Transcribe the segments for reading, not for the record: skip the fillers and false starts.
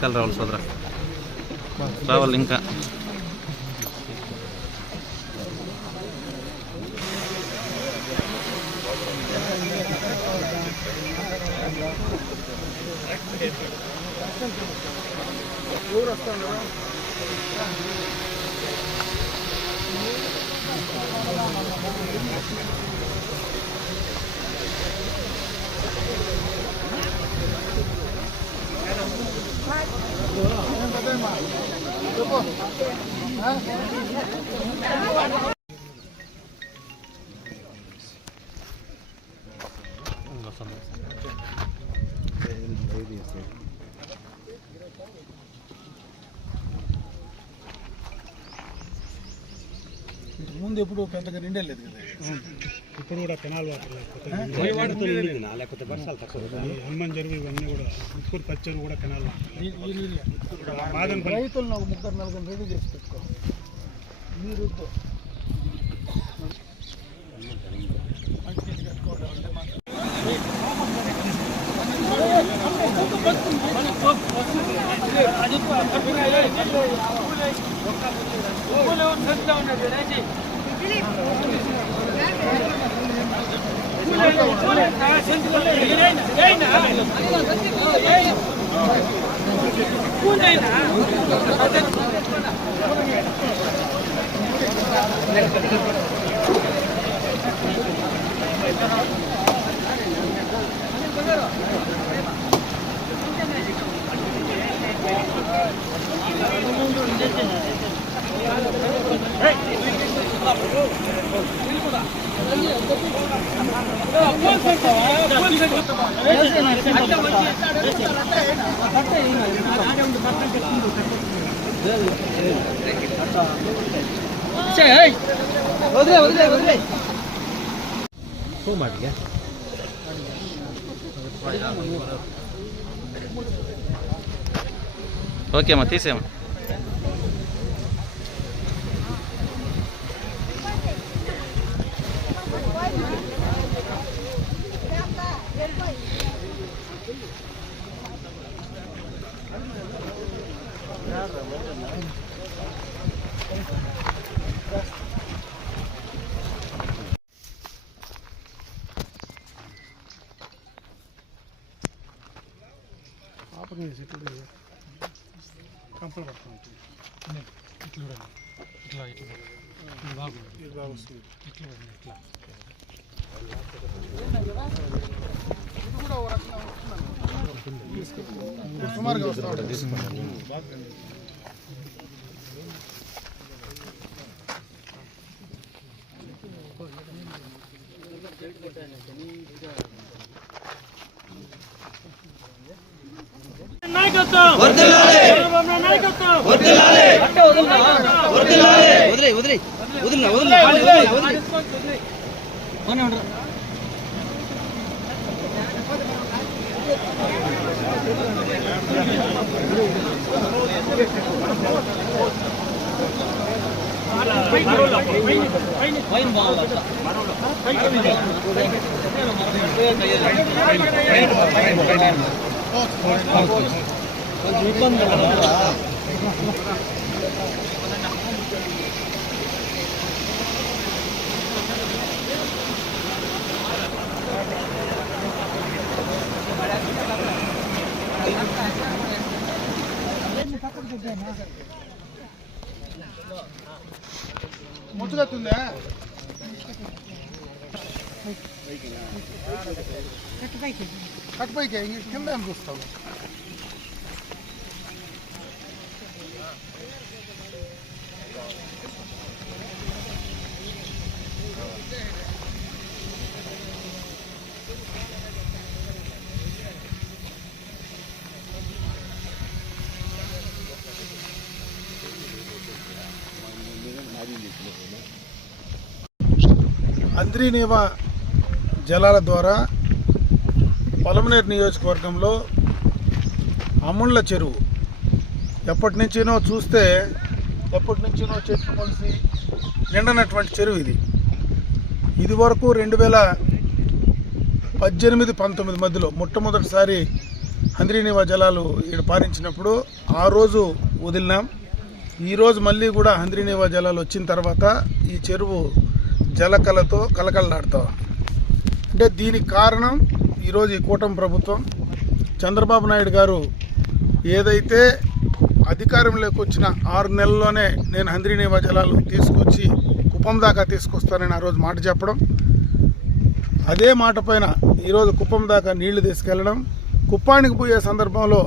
వెనకాల రావాలి సోదరా, రావాలి ఇంకా. ముందు ఎప్పుడు పెద్దగా నిండలేదు కదా, ఇప్పుడు కూడా కెనాల్ వాటర్ లేకపోతే వర్షాలు తక్కువ హనుమాన్ చెరువు ఇవన్నీ కూడా ముక్కూరు పచ్చెరువు కూడా కెనాల్ రైతులను ఒక 3-4 రెడీ చేసి పెట్టుకో. మీరు ఓకే అమ్మా, తీసేమ్మా. కంపలు పడుతుంది ఇట్లా ఇట్లా ఇట్లా బాగుంది, బాగా వస్తుంది. ఇట్లా ఇట్లా సుమారుగా వస్తుంది. ముచ్చులెత్తుందా కట్టుపైకి కింద చూస్తావు. అంద్రీనేవా జలాల ద్వారా పొలమనేరు నియోజకవర్గంలో అమ్ముళ్ళ చెరువు ఎప్పటి నుంచినో చెట్లు మొలిసి నిండనటువంటి చెరువు ఇది వరకు 2018-19 మధ్యలో మొట్టమొదటిసారి హంద్రీనీవా జలాలు ఇక్కడ పారించినప్పుడు ఆ రోజు వదిలినాం. ఈరోజు మళ్ళీ కూడా హంద్రీనీవా జలాలు వచ్చిన తర్వాత ఈ చెరువు జలకలతో కలకలలాడుతూ ఉంది. అంటే దీనికి కారణం ఈరోజు ఈ కూటమి ప్రభుత్వం, చంద్రబాబు నాయుడు గారు ఏదైతే అధికారంలోకి వచ్చిన 6 నెలల్లోనే నేను హంద్రీనీవా జలాలు తీసుకొచ్చి కుప్పం దాకా తీసుకొస్తానని ఆ రోజు మాట చెప్పడం, అదే మాట పైన ఈరోజు కుప్పం దాకా నీళ్లు తీసుకెళ్లడం, కుప్పానికి పోయే సందర్భంలో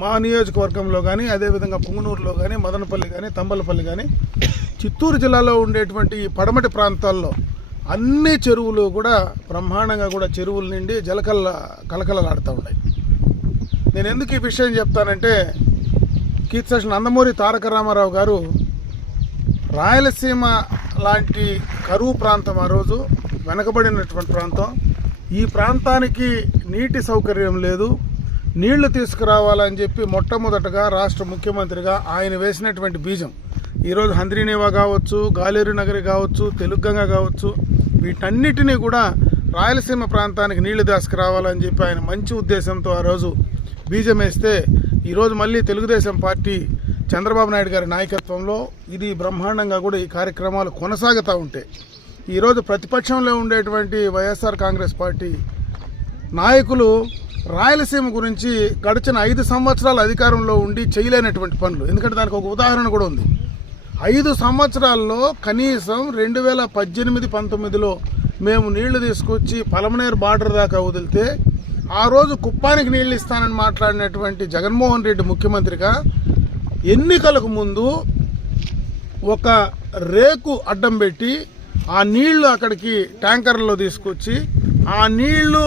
మా నియోజకవర్గంలో కానీ, అదేవిధంగా పుంగనూరులో కానీ, మదనపల్లి కానీ, తంబలపల్లి కానీ, చిత్తూరు జిల్లాలో ఉండేటువంటి ఈ పడమటి ప్రాంతాల్లో అన్ని చెరువులు కూడా బ్రహ్మాండంగా కూడా చెరువుల నిండి కలకలలాడుతూ ఉన్నాయి. నేను ఎందుకు ఈ విషయం చెప్తానంటే, కీర్తిశేషులు నందమూరి తారక రామారావు గారు రాయలసీమ లాంటి కరువు ప్రాంతం, ఆ రోజు వెనకబడినటువంటి ప్రాంతం, ఈ ప్రాంతానికి నీటి సౌకర్యం లేదు, నీళ్లు తీసుకురావాలని చెప్పి మొట్టమొదటగా రాష్ట్ర ముఖ్యమంత్రిగా ఆయన వేసినటువంటి బీజం ఈరోజు హంద్రీనీవా కావచ్చు, గాలేరు నగరి కావచ్చు, తెలుగంగ కావచ్చు, వీటన్నిటినీ కూడా రాయలసీమ ప్రాంతానికి నీళ్లు తీసుకురావాలని చెప్పి ఆయన మంచి ఉద్దేశంతో ఆ రోజు బీజం వేస్తే, ఈరోజు మళ్ళీ తెలుగుదేశం పార్టీ చంద్రబాబు నాయుడు గారి నాయకత్వంలో ఇది బ్రహ్మాండంగా కూడా ఈ కార్యక్రమాలు కొనసాగుతూ ఉంటాయి. ఈరోజు ప్రతిపక్షంలో ఉండేటువంటి వైఎస్ఆర్ కాంగ్రెస్ పార్టీ నాయకులు రాయలసీమ గురించి గడిచిన 5 సంవత్సరాలు అధికారంలో ఉండి చేయలేనటువంటి పనులు, ఎందుకంటే దానికి ఒక ఉదాహరణ కూడా ఉంది. 5 సంవత్సరాల్లో కనీసం 2018-19లో మేము నీళ్లు తీసుకొచ్చి పలమనేరు బార్డర్ దాకా వదిలితే, ఆ రోజు కుప్పానికి నీళ్లు ఇస్తానని మాట్లాడినటువంటి జగన్మోహన్ రెడ్డి ముఖ్యమంత్రిగా ఎన్నికలకు ముందు ఒక రేకు అడ్డం పెట్టి ఆ నీళ్లు అక్కడికి ట్యాంకర్లలో తీసుకొచ్చి ఆ నీళ్లు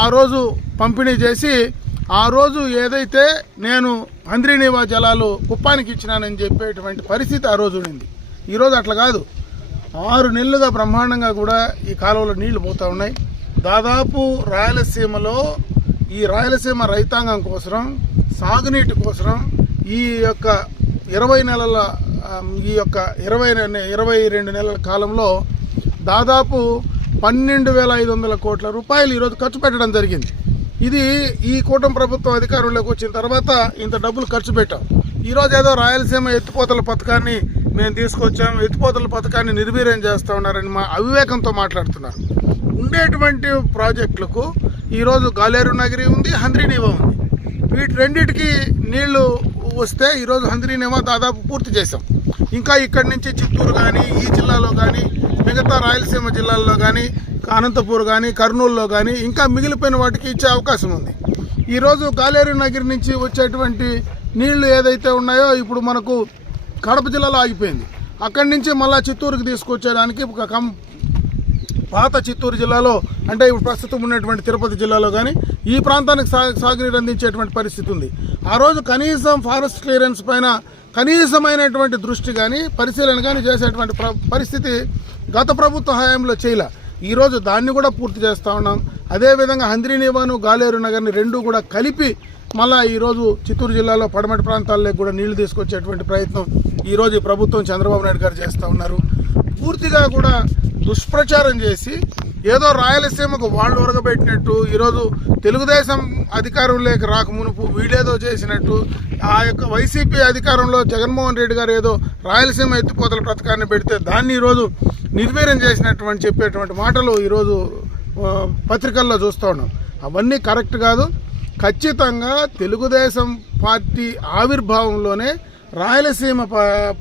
ఆ రోజు పంపిణీ చేసి, ఆ రోజు ఏదైతే నేను హంద్రీనీవా జలాలు కుప్పానికి ఇచ్చినానని చెప్పేటువంటి పరిస్థితి ఆ రోజు ఉండింది. ఈరోజు అట్లా కాదు. 6 నెలలుగా బ్రహ్మాండంగా కూడా ఈ కాలువలో నీళ్లు పోతూ ఉన్నాయి. దాదాపు రాయలసీమలో ఈ రాయలసీమ రైతాంగం కోసం, సాగునీటి కోసం ఈ యొక్క 20 నెలల ఈ యొక్క 22 నెలల కాలంలో దాదాపు 12,500 కోట్ల రూపాయలు ఈరోజు ఖర్చు పెట్టడం జరిగింది. ఇది ఈ కూటమి ప్రభుత్వం అధికారంలోకి వచ్చిన తర్వాత ఇంత డబ్బులు ఖర్చు పెట్టాం. ఈరోజు ఏదో రాయలసీమ ఎత్తిపోతల పథకాన్ని మేము తీసుకొచ్చాం, ఎత్తిపోతల పథకాన్ని నిర్వీర్యం చేస్తూ ఉన్నారని మా అవివేకంతో మాట్లాడుతున్నారు. ఉండేటువంటి ప్రాజెక్టులకు ఈరోజు గాలేరు నగరి ఉంది, హంద్రీనీవా ఉంది. వీటి రెండింటికి నీళ్లు వస్తే ఈరోజు హంద్రీనీవా దాదాపు పూర్తి చేశాం. ఇంకా ఇక్కడి నుంచి చిత్తూరు కానీ, ఈ జిల్లాలో కానీ, మిగతా రాయలసీమ జిల్లాల్లో కానీ, అనంతపూర్ కానీ, కర్నూలులో కానీ ఇంకా మిగిలిపోయిన వాటికి ఇచ్చే అవకాశం ఉంది. ఈరోజు గాలేరు నగరి నుంచి వచ్చేటువంటి నీళ్లు ఏదైతే ఉన్నాయో ఇప్పుడు మనకు కడప జిల్లాలో ఆగిపోయింది. అక్కడి నుంచి మళ్ళీ చిత్తూరుకి తీసుకొచ్చేదానికి ఒక పాత చిత్తూరు జిల్లాలో, అంటే ఇప్పుడు ప్రస్తుతం ఉన్నటువంటి తిరుపతి జిల్లాలో కానీ ఈ ప్రాంతానికి సాగునీరు అందించేటువంటి పరిస్థితి ఉంది. ఆ రోజు కనీసం ఫారెస్ట్ క్లియరెన్స్ పైన కనీసమైనటువంటి దృష్టి కానీ, పరిశీలన కానీ చేసేటువంటి పరిస్థితి గత ప్రభుత్వ హయాంలో చేయలే. ఈరోజు దాన్ని కూడా పూర్తి చేస్తూ ఉన్నాం. అదేవిధంగా హంద్రీనీవాను, గాలేరు నగర్ని రెండు కూడా కలిపి మళ్ళీ ఈరోజు చిత్తూరు జిల్లాలో పడమటి ప్రాంతాల్లో కూడా నీళ్లు తీసుకొచ్చేటువంటి ప్రయత్నం ఈరోజు ఈ ప్రభుత్వం చంద్రబాబు నాయుడు గారు చేస్తూ ఉన్నారు. పూర్తిగా కూడా దుష్ప్రచారం చేసి ఏదో రాయలసీమకు వాళ్ళు ఉరగబెట్టినట్టు, ఈరోజు తెలుగుదేశం అధికారంలోకి రాకమునుపు వీళ్ళేదో చేసినట్టు, ఆ యొక్క వైసీపీ అధికారంలో జగన్మోహన్ రెడ్డి గారు ఏదో రాయలసీమ ఎత్తిపోతల పథకాన్ని పెడితే దాన్ని ఈరోజు నిర్వీర్యం చేసినటువంటి చెప్పేటువంటి మాటలు ఈరోజు పత్రికల్లో చూస్తూ ఉన్నాం. అవన్నీ కరెక్ట్ కాదు. ఖచ్చితంగా తెలుగుదేశం పార్టీ ఆవిర్భావంలోనే రాయలసీమ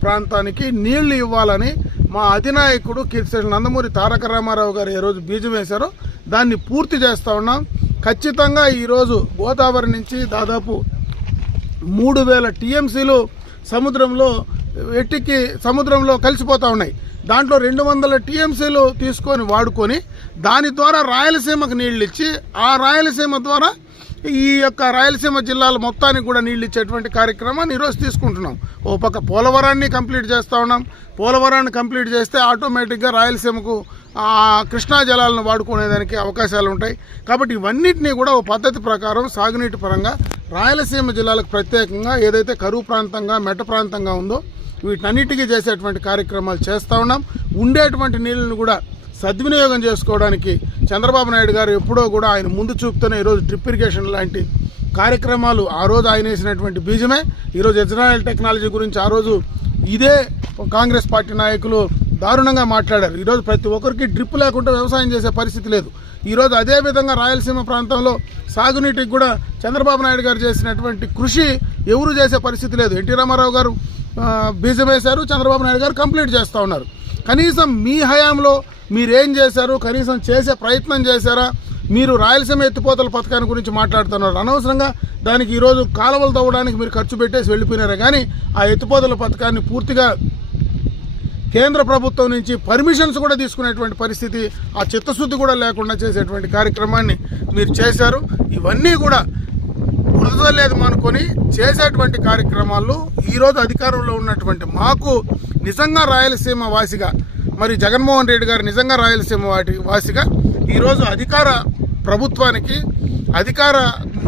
ప్రాంతానికి నీళ్లు ఇవ్వాలని మా అధినాయకుడు కీర్తిశేషులు నందమూరి తారక రామారావు గారు ఈరోజు బీజం వేశారో దాన్ని పూర్తి చేస్తూ ఉన్నాం. ఖచ్చితంగా ఈరోజు గోదావరి నుంచి దాదాపు 3,000 టీఎంసీలు సముద్రంలో కలిసిపోతూ ఉన్నాయి. దాంట్లో 200 టీఎంసీలు తీసుకొని వాడుకొని దాని ద్వారా రాయలసీమకు నీళ్ళు ఇచ్చి, ఆ రాయలసీమ ద్వారా ఈ యొక్క రాయలసీమ జిల్లాల మొత్తానికి కూడా నీళ్ళు ఇచ్చేటువంటి కార్యక్రమాన్ని ఈరోజు తీసుకుంటున్నాం. ఓ పక్క పోలవరాన్ని కంప్లీట్ చేస్తూ ఉన్నాం. పోలవరాన్ని కంప్లీట్ చేస్తే ఆటోమేటిక్గా రాయలసీమకు కృష్ణా జలాలను వాడుకునేదానికి అవకాశాలు ఉంటాయి. కాబట్టి ఇవన్నిటినీ కూడా ఓ పద్ధతి ప్రకారం సాగునీటి పరంగా రాయలసీమ జిల్లాలకు ప్రత్యేకంగా ఏదైతే కరువు ప్రాంతంగా, మెట్ట ప్రాంతంగా ఉందో వీటన్నిటికీ చేసేటువంటి కార్యక్రమాలు చేస్తూ ఉన్నాం. ఉండేటువంటి నీళ్ళను కూడా సద్వినియోగం చేసుకోవడానికి చంద్రబాబు నాయుడు గారు ఎప్పుడో కూడా ఆయన ముందు చూపుతూనే ఈరోజు డ్రిప్ ఇరిగేషన్ లాంటి కార్యక్రమాలు ఆ రోజు ఆయన వేసినటువంటి బీజమే ఈరోజు ఇజ్రాయెల్ టెక్నాలజీ గురించి ఆ రోజు ఇదే కాంగ్రెస్ పార్టీ నాయకులు దారుణంగా మాట్లాడారు. ఈరోజు ప్రతి ఒక్కరికి డ్రిప్ లేకుండా వ్యవసాయం చేసే పరిస్థితి లేదు. ఈరోజు అదేవిధంగా రాయలసీమ ప్రాంతంలో సాగునీటికి కూడా చంద్రబాబు నాయుడు గారు చేసినటువంటి కృషి ఎవరు చేసే పరిస్థితి లేదు. ఎన్టీ రామారావు గారు బీజం వేశారు, చంద్రబాబు నాయుడు గారు కంప్లీట్ చేస్తూ ఉన్నారు. కనీసం మీ హయాంలో మీరేం చేశారు, కనీసం చేసే ప్రయత్నం చేశారా? మీరు రాయలసీమ ఎత్తిపోతల పథకాన్ని గురించి మాట్లాడుతున్నారు. అనవసరంగా దానికి ఈరోజు కాలువలు తవ్వడానికి మీరు ఖర్చు పెట్టేసి వెళ్ళిపోయినారే కానీ ఆ ఎత్తిపోతల పథకాన్ని పూర్తిగా కేంద్ర ప్రభుత్వం నుంచి పర్మిషన్స్ కూడా తీసుకునేటువంటి పరిస్థితి, ఆ చిత్తశుద్ధి కూడా లేకుండా చేసేటువంటి కార్యక్రమాన్ని మీరు చేశారు. ఇవన్నీ కూడా బురదలేదు అనుకొని చేసేటువంటి కార్యక్రమాల్లో ఈరోజు అధికారంలో ఉన్నటువంటి మాకు నిజంగా రాయలసీమ వాసిగా, మరి జగన్మోహన్ రెడ్డి గారు నిజంగా రాయలసీమ వాసిగా ఈరోజు అధికార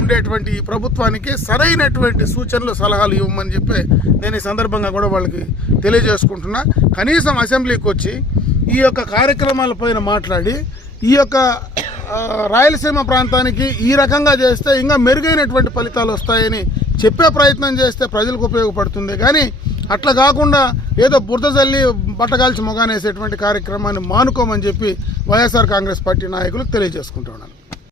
ఉండేటువంటి ఈ ప్రభుత్వానికి సరైనటువంటి సూచనలు సలహాలు ఇవ్వమని చెప్పి నేను ఈ సందర్భంగా కూడా వాళ్ళకి తెలియజేసుకుంటున్నా. కనీసం అసెంబ్లీకి వచ్చి ఈ యొక్క కార్యక్రమాలపైన మాట్లాడి ఈ యొక్క రాయలసీమ ప్రాంతానికి ఈ రకంగా చేస్తే ఇంకా మెరుగైనటువంటి ఫలితాలు వస్తాయని చెప్పే ప్రయత్నం చేస్తే ప్రజలకు ఉపయోగపడుతుంది. కానీ అట్లా కాకుండా ఏదో బురద జల్లి బట్టగాల్చి మొగానేసేటువంటి కార్యక్రమాన్ని మానుకోమని చెప్పి వైఎస్ఆర్ కాంగ్రెస్ పార్టీ నాయకులకు తెలియజేసుకుంటున్నాను.